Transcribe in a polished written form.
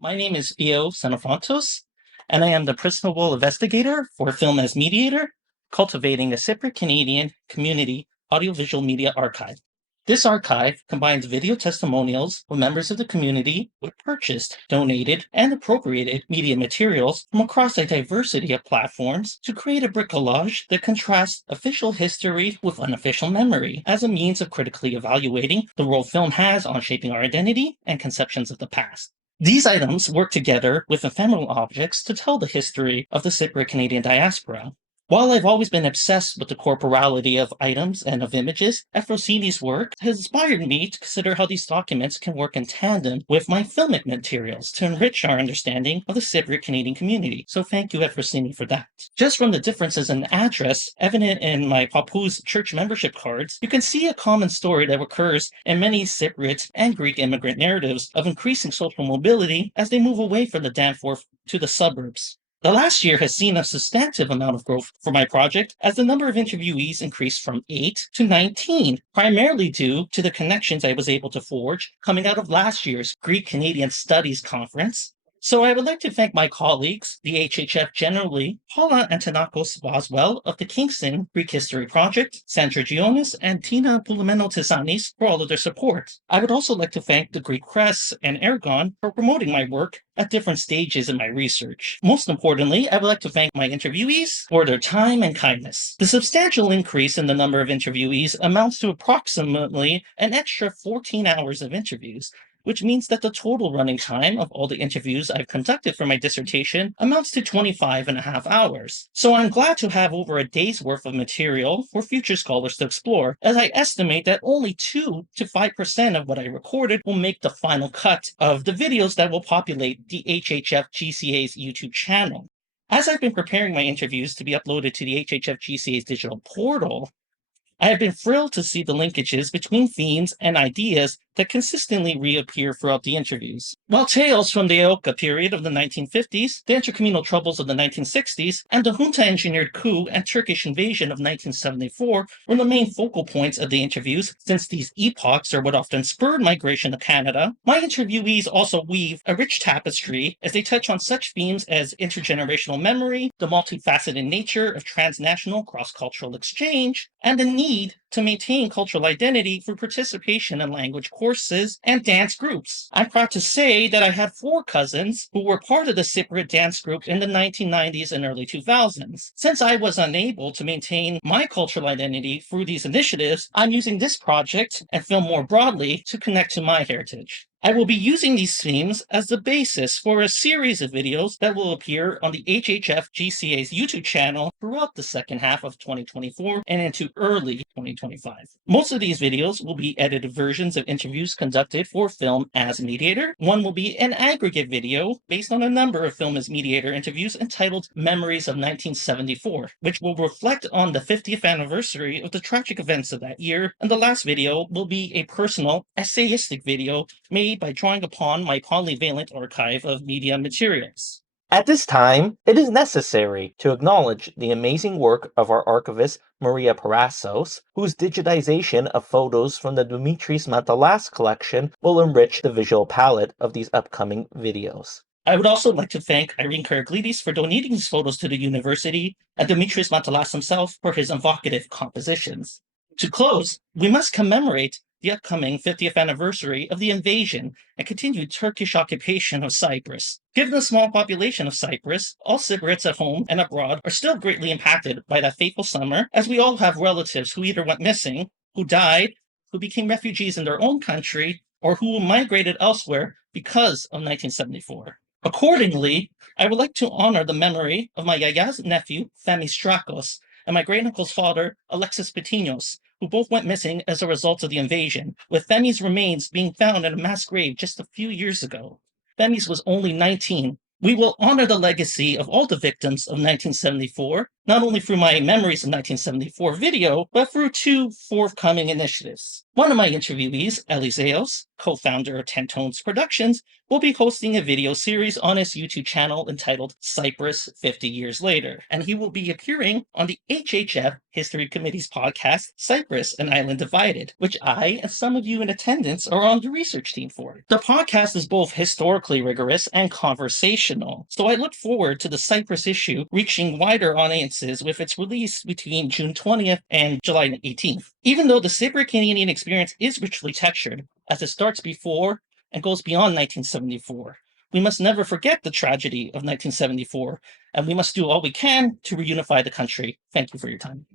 My name is Theo Xenophontos, and I am the principal investigator for Film as Mediator, Cultivating the Cypriot Canadian Community Audiovisual Media Archive. This archive combines video testimonials with members of the community who purchased, donated, and appropriated media materials from across a diversity of platforms to create a bricolage that contrasts official history with unofficial memory as a means of critically evaluating the role film has on shaping our identity and conceptions of the past. These items work together with ephemeral objects to tell the history of the Cypriot Canadian diaspora. While I've always been obsessed with the corporality of items and of images, Efrosini's work has inspired me to consider how these documents can work in tandem with my filmic materials to enrich our understanding of the Cypriot Canadian community. So thank you, Efrosini, for that. Just from the differences in address evident in my Papu's church membership cards, you can see a common story that occurs in many Cypriot and Greek immigrant narratives of increasing social mobility as they move away from the Danforth to the suburbs. The last year has seen a substantive amount of growth for my project as the number of interviewees increased from 8 to 19, primarily due to the connections I was able to forge coming out of last year's Greek Canadian Studies Conference. So I would like to thank my colleagues, the HHF generally, Paula Antonakos Boswell of the Kingston Greek History Project, Sandra Gionis, and Tina Polymenakion for all of their support. I would also like to thank the Greek Press and Ergon for promoting my work at different stages in my research. Most importantly, I would like to thank my interviewees for their time and kindness. The substantial increase in the number of interviewees amounts to approximately an extra 14 hours of interviews, which means that the total running time of all the interviews I've conducted for my dissertation amounts to 25 and a half hours. So I'm glad to have over a day's worth of material for future scholars to explore, as I estimate that only 2 to 5% of what I recorded will make the final cut of the videos that will populate the HHF GCA's YouTube channel. As I've been preparing my interviews to be uploaded to the HHF GCA's digital portal, I have been thrilled to see the linkages between themes and ideas that consistently reappear throughout the interviews. While tales from the Eoka period of the 1950s, the intercommunal troubles of the 1960s, and the junta-engineered coup and Turkish invasion of 1974 were the main focal points of the interviews, since these epochs are what often spurred migration to Canada, my interviewees also weave a rich tapestry as they touch on such themes as intergenerational memory, the multifaceted nature of transnational cross-cultural exchange, and the need to maintain cultural identity through participation in language courses and dance groups. I'm proud to say that I had 4 cousins who were part of the Cypriot dance group in the 1990s and early 2000s. Since I was unable to maintain my cultural identity through these initiatives, I'm using this project and film more broadly to connect to my heritage. I will be using these themes as the basis for a series of videos that will appear on the HHF GCA's YouTube channel throughout the second half of 2024 and into early 2025. Most of these videos will be edited versions of interviews conducted for Film as Mediator. One will be an aggregate video based on a number of Film as Mediator interviews entitled Memories of 1974, which will reflect on the 50th anniversary of the tragic events of that year. And the last video will be a personal, essayistic video made by drawing upon my polyvalent archive of media materials. At this time, it is necessary to acknowledge the amazing work of our archivist Maria Parassos, whose digitization of photos from the Dimitris Mantalas collection will enrich the visual palette of these upcoming videos. I would also like to thank Irene Karaglidis for donating these photos to the university, and Dimitris Mantalas himself for his evocative compositions. To close, we must commemorate the upcoming 50th anniversary of the invasion and continued Turkish occupation of Cyprus. Given the small population of Cyprus, all Cypriots at home and abroad are still greatly impacted by that fateful summer, as we all have relatives who either went missing, who died, who became refugees in their own country, or who migrated elsewhere because of 1974. Accordingly, I would like to honor the memory of my yaya's nephew, Themis Strakos, and my great-uncle's father, Alexis Petinos, who both went missing as a result of the invasion, with Themis' remains being found in a mass grave just a few years ago. Themis was only 19. We will honor the legacy of all the victims of 1974 not only through my Memories of 1974 video, but through two forthcoming initiatives. One of my interviewees, Eliseos, co-founder of Ten Tones Productions, will be hosting a video series on his YouTube channel entitled Cyprus 50 Years Later, and he will be appearing on the HHF History Committee's podcast, Cyprus, An Island Divided, which I and some of you in attendance are on the research team for. The podcast is both historically rigorous and conversational, so I look forward to the Cyprus issue reaching wider audiences with its release between June 20th and July 18th. Even though the Cypriot Canadian experience is richly textured, as it starts before and goes beyond 1974, we must never forget the tragedy of 1974, and we must do all we can to reunify the country. Thank you for your time.